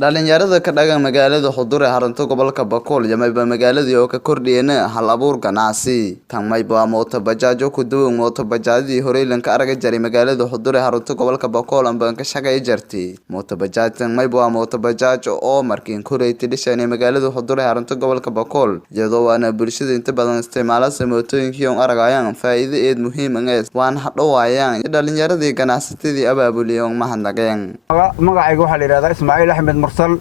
dhalinyarada ka dhagan magaalada Xudur ee xarunta gobolka Bakool yamayba magaaladii oo ka kordhiyeen hal abuur ganacsi tan mayba mooto bajaaj oo ku duwan mooto bajaajii hore lanka araga jaray magaalada Xudur ee xarunta gobolka Bakool aan ka shaqay jirtay mooto bajaaj tan mayba mooto bajaaj oo markiin koreeyay dhisay magaalada Xudur ee xarunta gobolka Bakool iyadoo waana bulshada inta badan isticmaalada mootooyinkii oo aragayaan faa'iido aad muhiim ah waan hadhowaayaan dhalinyaradii ganacsatadii abaabuliyeen mahadnaqeen magacayga waxa la yiraahdaa Ismaaciil Axmed Mursal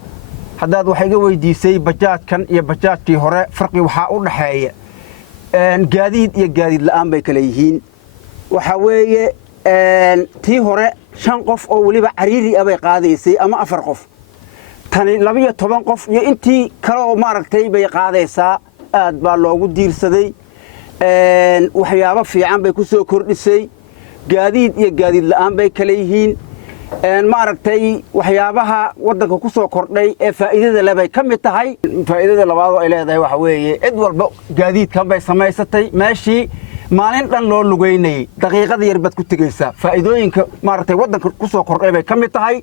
haddaad wax iga weydiisay bajaajkan iyo bajaajkii hore farqi waxa u dhaxeeya gaadiid iyo gaadiid la'aan bay kala yihiin waxa weeye tii hore 5 qof oo waliba cariiri ah bay qaadaysay ama 4 qof tani 12 qof iyo intii kale oo maaragtay bay qaadaysaa aad baa loogu diirsaday waxyaabo fiican bay ku soo kordhisay gaadiid iyo gaadiid la'aan bay kala yihiin maaragtay waxyaabaha wadanka ku soo kordhay ee faa'iidada leh bay kamid tahay faa'iidada labaad oo ay leedahay waxa weeye cid walba gaadiidkan bay samaysatay meeshii maalin dhan loo lugeynay daqiiqada yar bad ku tagaysa faa'iidooyinka maaragtay wadanka ku soo kordhay bay kamid tahay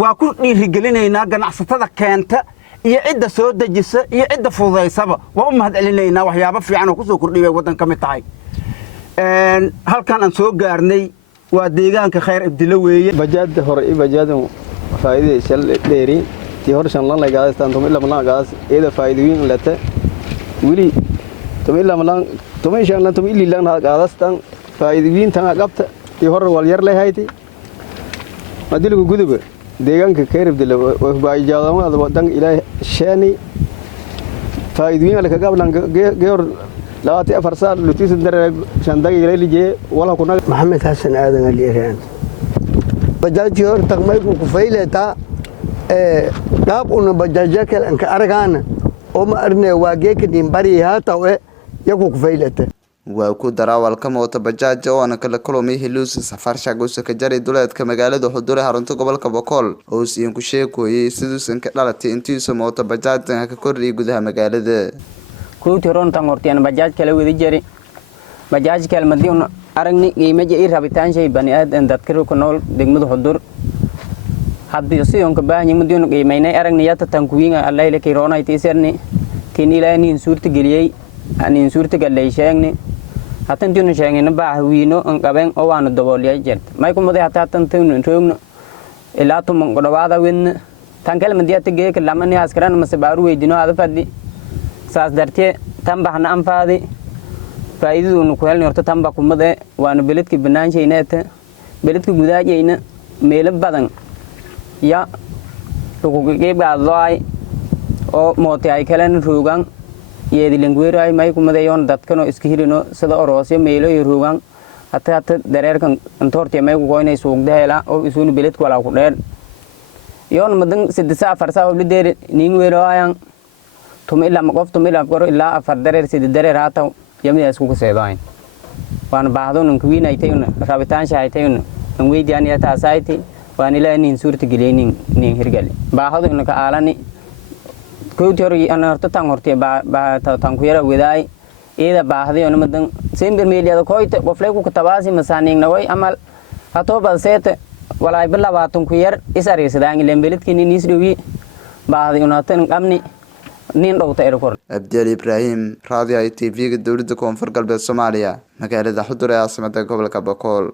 waa ku dhiirigelinaynaa ganacsatada keenta iyo cidda soo dajisa iyo cidda fududeysaba waa u mahadcelinaynaa waxyaabo fiican oo ku soo kordhay bay wadanka kamid tahay halkan aan soo gaarnay waa deegaanka khayr ibdilo weeye bajaad hore iyo bajaad faa'iido shal dheeri tii hore shan lan la gaastaan tuma ila malan gaas eeda faa'iidooyin lata wili tuma ila malan tuma shan lan tuma ila lan gaastaan faa'iidooyin tan qabta tii hore wal yar leeyahay madilku guduba deegaanka khayr ibdilo waa bajaadamada wadan ilaahay shani faa'iidooyin la ka qablan geer laati afarsaal lutiis dareer shandagi leelije wala kuna maxamed xasan aadan aliiraan bajaaj hor taqmay ku faylata qaab una bajaaj kale an ka aragana oo ma arne waage kadin bari hata yaku ku faylata waa ku darawalka mooto bajaaj oo aan kala kulmay hiluus safar shaqo ka jaray duleedka magaalada Xudur ee xarunta gobolka Bakool oo si ku sheekoyay sidoo ka dhalatay intiisa mooto bajaaj ka kordhiyay gudaha magaalada كوتيرون تانغورتيان بجاج كلا ودي جري بجاج كلا مديون أرني إيمج إيه رابطان شيء بني أد تذكره كنول دقمة حضور حد يصير يوم كباه يمديون إيمينا أرني يات تانكوين الله يلك يرونا يتيسرني تيني لا نينسور تجليه نينسور تجليه شيئني حتى تيون شيئني نباه وينو أنكابين أو أنا دبولي جرت ما يكون مده حتى تنتون تون إلا توم قربادا وين تانكل مديا تجيه كلامني عسكران مسبارو يدينو هذا فدي saas dartee tan baxna anfaadi faa'iidadu ku helnay horta tan ba kumade waana beledka banaansheynaa beledka gudaajeyna meel badan ya lagu qeybgaadlay oo mooti ay kalen roogan yeedi languuray may kumade yoon dadkan oo iska hirino sida oroosyo meelo iyo roogan hatta dareerkan antoortii may ku goynay suuqdeela oo isuuna beledka wala ku dheer yoon madan 3 saa oo lideer nin weerayaan tuma ila maqof tuma ila qoro ila afar dareer sid dareer hata yamiya isku kaseedayn waan baahdoon ku wiinaytay rabitaan shaaytay aan weydiyaan ya taasayti waan ila nin suurta geleenin nin hirgal baahdoon ka aalani kootiori ana horta tan hortay ba tan ku yara wadaay ida baahdoon madan simber meeliyada kooyte qoflay ku tabaasi masaanin naway amal hato balseete walaay bilaawatan ku yar isariisadaan ileen beledkii nin isdhowi baahdoon tan qabni nin dhowta erkor Abdel Ibrahim Radio TV dawladda Koonfur Galbeed Soomaaliya magaalada Xudur ee caasimadda gobolka Bakool